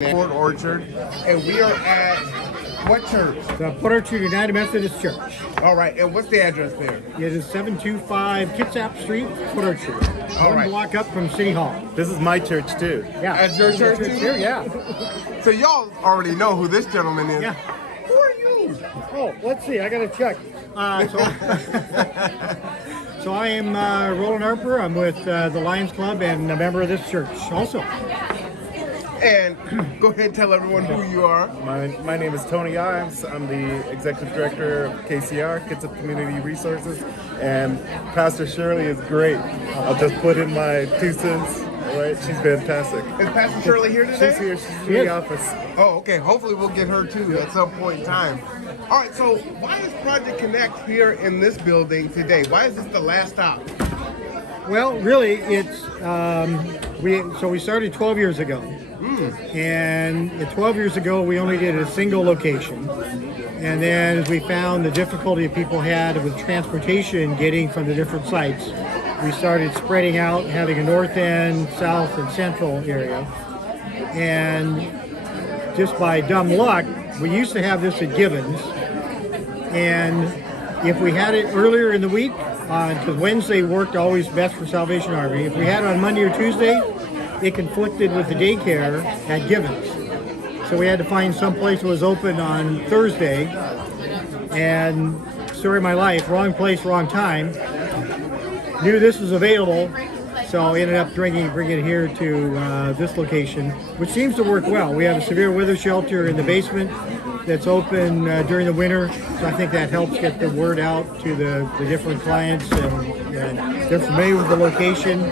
Fort Orchard, and we are at what church? The Port Orchard United Methodist Church. All right, and what's the address there? It is 725 Kitsap Street, Port Orchard. All One right. block up from City Hall. This is my church too. Yeah. That's your church too? Here, yeah. So y'all already know who this gentleman is. Yeah. Who are you? Oh, let's see. I got to check. So I am Roland Arper. I'm with the Lions Club and a member of this church also. And go ahead and tell everyone who you are. My name is Tony Ives. I'm the executive director of KCR, Kitsap Community Resources, and Pastor Shirley is great. I'll just put in my 2 cents. Right, she's fantastic. Is Pastor Shirley here today? She's here. She's in the office. Oh, okay. Hopefully we'll get her too at some point in time. All right, so why is Project Connect here in this building today? Why is this the last stop? Well, really, it's we started 12 years ago. And 12 years ago, we only did a single location. And then as we found the difficulty people had with transportation getting from the different sites, we started spreading out, having a north end, south, and central area. And just by dumb luck, we used to have this at Givens. And if we had it earlier in the week, because Wednesday worked always best for Salvation Army, if we had it on Monday or Tuesday, it conflicted with the daycare at Givens. So we had to find some place that was open on Thursday. And story of my life, wrong place, wrong time. Knew this was available, so I ended up bringing it here to this location, which seems to work well. We have a severe weather shelter in the basement that's open during the winter, so I think that helps get the word out to the different clients, and they're familiar with the location.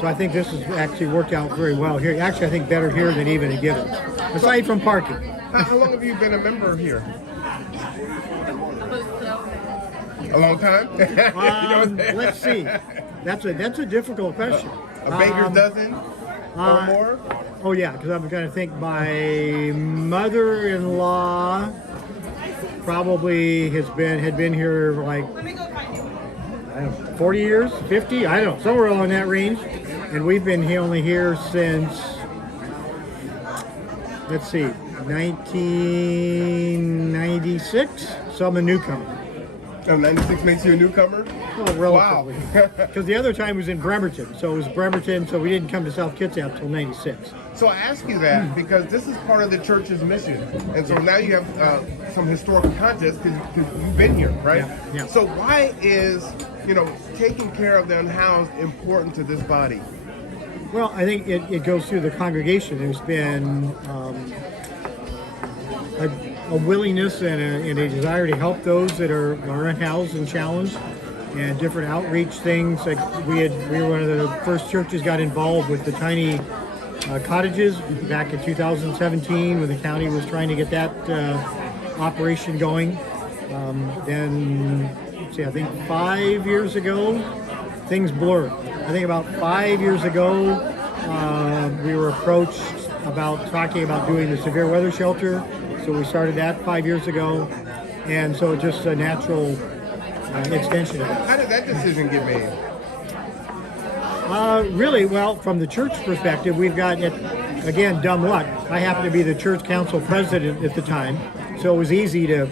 So I think this has actually worked out very well here. Actually, I think better here than even at Givens, aside from parking. How long have you been a member here? A long time? You know what I'm saying? Let's see. That's a difficult question. A baker's dozen or more? Oh yeah, because I'm going to think my mother-in-law probably had been here like, I don't know, 40 years, 50, I don't know, somewhere along that range. And we've been only here since, let's see, 1996. So I'm a newcomer. Oh, 96 makes you a newcomer? Oh, relatively. Because the other time was in Bremerton. So it was Bremerton, so we didn't come to South Kitsap until 96. So I ask you that because this is part of the church's mission. And so now you have some historical context because you've been here, right? Yeah. So why is, taking care of the unhoused important to this body? Well, I think it goes through the congregation. There's been a willingness and a desire to help those that are unhoused and challenged, and different outreach things. Like we were one of the first churches got involved with the tiny cottages back in 2017 when the county was trying to get that operation going. Then, let's see, I think 5 years ago, things blurred. I think about 5 years ago, we were approached about talking about doing the severe weather shelter. So we started that 5 years ago, and so it's just a natural extension of it. How did that decision get made? Really, well, from the church perspective, we've got, again, dumb luck. I happen to be the church council president at the time, so it was easy to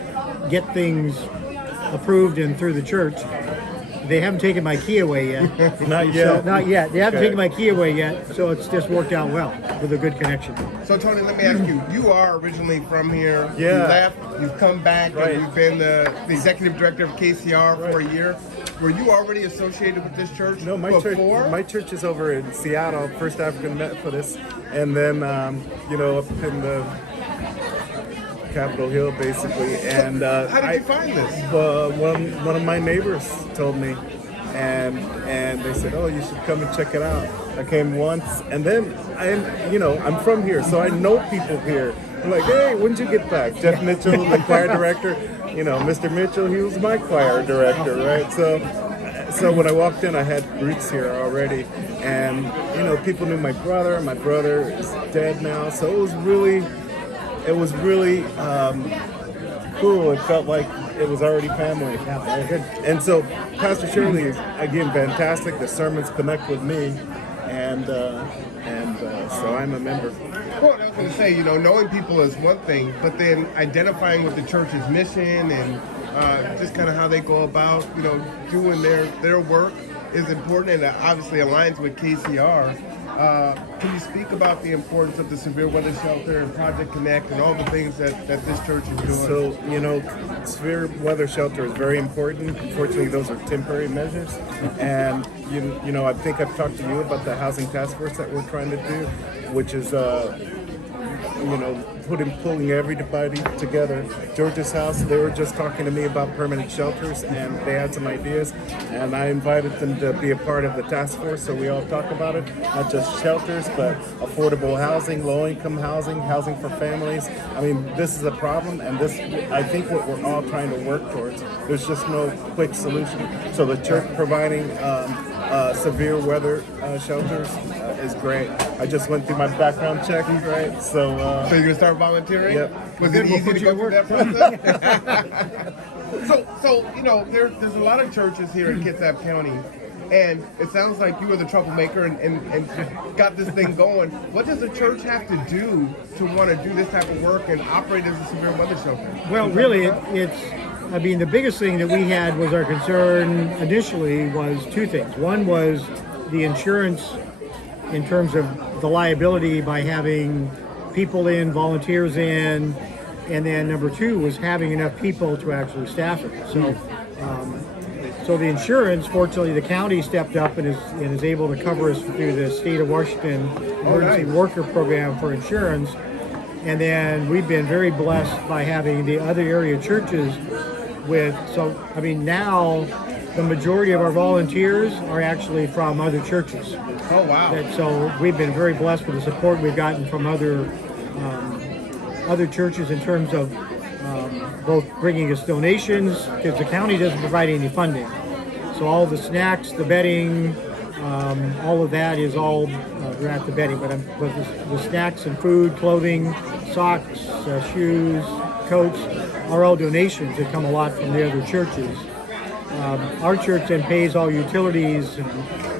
get things approved and through the church. They haven't taken my key away yet. Not yet. So, not yet. They haven't Okay. taken my key away yet, so it's just worked out well with a good connection. So Tony, let me ask you, you are originally from here. Yeah. You left, you've come back, Right. and you've been the executive director of KCR for a year. Were you already associated with this church No, my before? church is over in Seattle, First African Methodist, and then up in the Capitol Hill, basically. And How did you find this? One of my neighbors told me, and they said, "Oh, you should come and check it out." I came once, and then I'm from here, so I know people here. I'm like, "Hey, when did you get back?" Jeff Mitchell, the choir director. Mr. Mitchell, he was my choir director, right? So when I walked in, I had roots here already, and people knew my brother. My brother is dead now, so it was really cool. It felt like it was already family. And so Pastor Shirley is, again, fantastic. The sermons connect with me. And so I'm a member. Well, I was going to say, knowing people is one thing, but then identifying with the church's mission and just kind of how they go about, doing their work is important, and it obviously aligns with KCR. Can you speak about the importance of the Severe Weather Shelter and Project Connect and all the things that this church is doing? So, Severe Weather Shelter is very important. Unfortunately, those are temporary measures. And, I think I've talked to you about the housing task force that we're trying to do, which is, pulling everybody together. George's house, they were just talking to me about permanent shelters, and they had some ideas, and I invited them to be a part of the task force, so we all talk about it, not just shelters, but affordable housing, low-income housing, housing for families. I mean, this is a problem, and this, I think, what we're all trying to work towards. There's just no quick solution. So the church providing severe weather shelters is great. I just went through my background check, right? So you're gonna start volunteering? Yep. Was it easy to go through that process? so there's a lot of churches here in Kitsap County, and it sounds like you were the troublemaker and got this thing going. What does a church have to do to want to do this type of work and operate as a severe weather shelter? Well, really, the biggest thing that we had was our concern initially was two things. One was the insurance in terms of the liability by having people in, volunteers in, and then number two was having enough people to actually staff it. So the insurance, fortunately, the county stepped up and is able to cover us through the state of Washington emergency worker program for insurance. And then we've been very blessed by having the other area churches now the majority of our volunteers are actually from other churches. Oh, wow. So we've been very blessed with the support we've gotten from other churches in terms of both bringing us donations, because the county doesn't provide any funding. So all the snacks, the bedding, all of that is all, we're at the bedding, but the snacks and food, clothing, socks, shoes, coats are all donations that come a lot from the other churches. Our church then pays all utilities and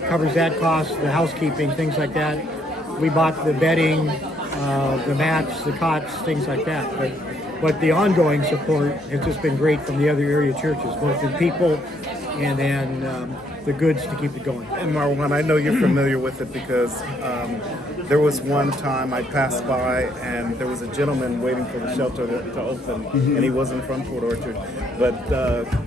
covers that cost, the housekeeping, things like that. We bought the bedding, the mats, the cots, things like that. But the ongoing support has just been great from the other area churches, both in people and then the goods to keep it going. And Marwan, I know you're familiar with it because there was one time I passed by and there was a gentleman waiting for the shelter to open, and he wasn't from Port Orchard, but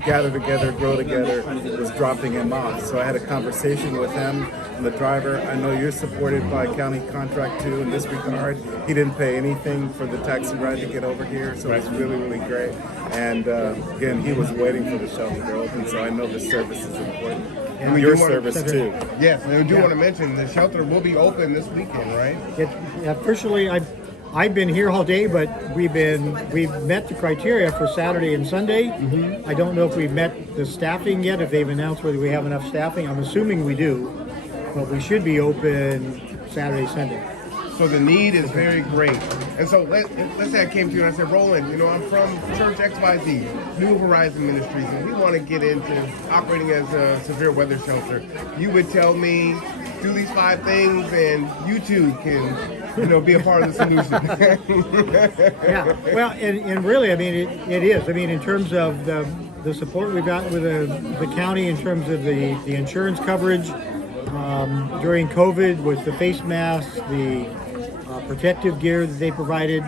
Gather Together, Grow Together was dropping him off. So I had a conversation with him and the driver. I know you're supported by county contract too in this regard. He didn't pay anything for the taxi ride to get over here, so it's really, really great. And again, he was waiting for the shelter to open, so I know the service is important. And your service too. Yes, and I do want to mention the shelter will be open this weekend, right? Officially, I've been here all day, but we've met the criteria for Saturday and Sunday. Mm-hmm. I don't know if we've met the staffing yet, if they've announced whether we have enough staffing. I'm assuming we do, but we should be open Saturday, Sunday. So the need is very great. And so let's say I came to you and I said, Roland, I'm from Church XYZ, New Horizon Ministries, and we want to get into operating as a severe weather shelter. You would tell me, do these 5 things and you too can, be a part of the solution. Yeah, well, and really, it is. In terms of the support we've got with the county in terms of the insurance coverage, during COVID with the face masks, the protective gear that they provided.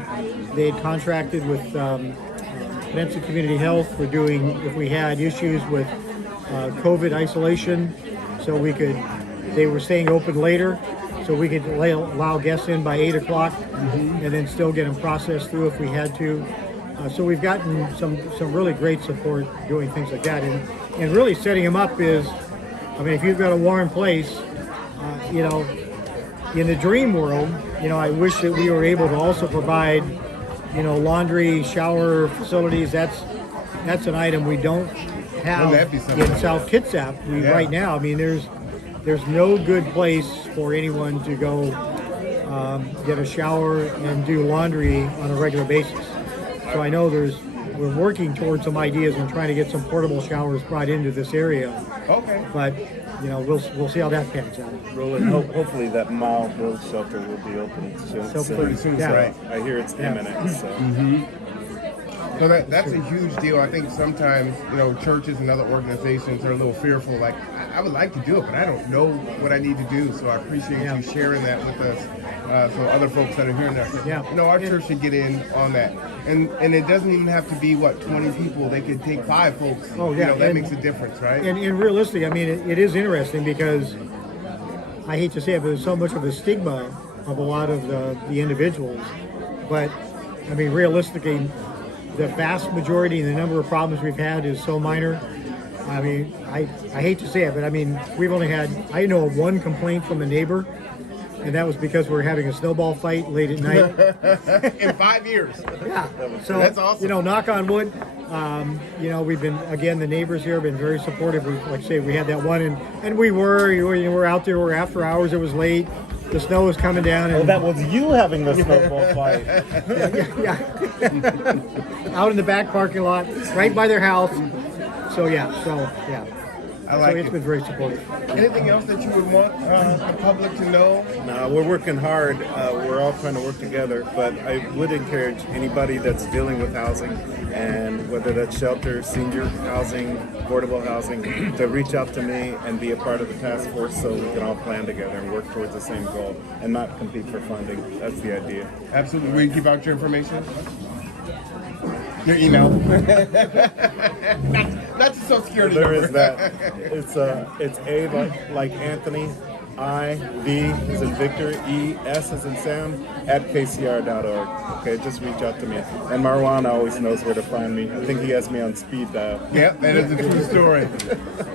They had contracted with Peninsula Community Health for doing, if we had issues with COVID isolation, so they were staying open later, so we could allow guests in by 8 o'clock and then still get them processed through if we had to. So we've gotten some really great support doing things like that. And really setting them up is, if you've got a warm place, in the dream world, I wish that we were able to also provide, laundry, shower facilities. That's an item we don't have in South Kitsap right now. There's no good place for anyone to go get a shower and do laundry on a regular basis. So I know we're working towards some ideas and trying to get some portable showers brought into this area. Okay. But we'll see how that pans out. Roland, hopefully that mile build shelter will be open soon. Pretty soon, yeah. right? I hear it's imminent. So. So that's a huge deal. I think sometimes, churches and other organizations are a little fearful. Like, I would like to do it, but I don't know what I need to do. So I appreciate you sharing that with us. So other folks that are hearing that, our church should get in on that. And it doesn't even have to be 20 people. They could take 5 folks. Oh yeah, that makes a difference, right? And realistically, I mean, it is interesting because I hate to say it, but there's so much of a stigma of a lot of the individuals. But I mean, realistically, the vast majority and the number of problems we've had is so minor. I mean, I hate to say it, but I mean, we've only had, I know of one complaint from a neighbor, and that was because we were having a snowball fight late at night. In 5 years. Yeah. So that's awesome. Knock on wood. We've been, again, the neighbors here have been very supportive. Like I say, we had that one, and we were out there. We're after hours. It was late. The snow was coming down. And, that was you having the snowball fight. yeah. Out in the back parking lot, right by their house. So yeah. I like it's been very supportive. Anything else that you would want the public to know? No, we're working hard. We're all trying to work together, but I would encourage anybody that's dealing with housing, and whether that's shelter, senior housing, affordable housing, to reach out to me and be a part of the task force so we can all plan together and work towards the same goal and not compete for funding. That's the idea. Absolutely. Will you give out your information? Your email. That's a Social Security There number. is that. It's A like Anthony, I, V as in Victor, E, S as in Sam, at kcr.org. Okay, just reach out to me. And Marwan always knows where to find me. I think he has me on speed dial. Yep, that is a true story.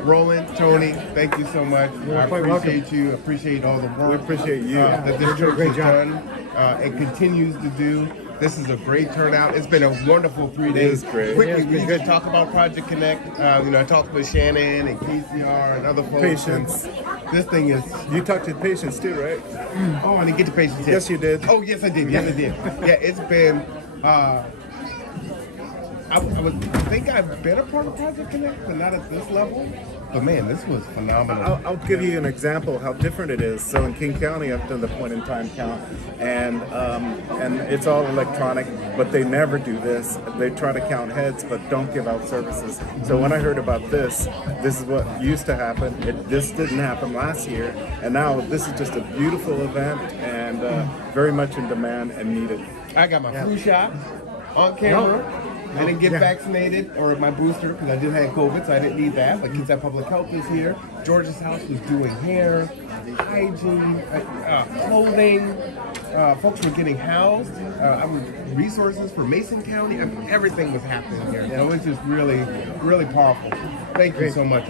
Roland, Tony, thank you so much. I appreciate you. Appreciate all the work. We appreciate you. That this church has done and continues to do. This is a great turnout. It's been a wonderful 3 days. It is great. Quickly, we could talk about Project Connect. I talked with Shannon and KCR and other folks. Patience. This thing is. You talked to patients too, right? Oh, I didn't get to patience yet. Yes, you did. Oh, yes, I did. Yes, I did. Yeah, it's been. I think I've been a part of Project Connect, but not at this level. But man, this was phenomenal. I'll give you an example how different it is. So in King County, I've done the point-in-time count, and it's all electronic, but they never do this. They try to count heads, but don't give out services. So when I heard about this is what used to happen. This didn't happen last year, and now this is just a beautiful event and very much in demand and needed. I got my flu shot on camera. I didn't get vaccinated or my booster because I did have COVID, so I didn't need that. But Kitsap Public Health is here. George's House was doing hair, hygiene, clothing. Folks were getting housed. Resources for Mason County. Everything was happening here. So it was just really, really powerful. Thank you so much.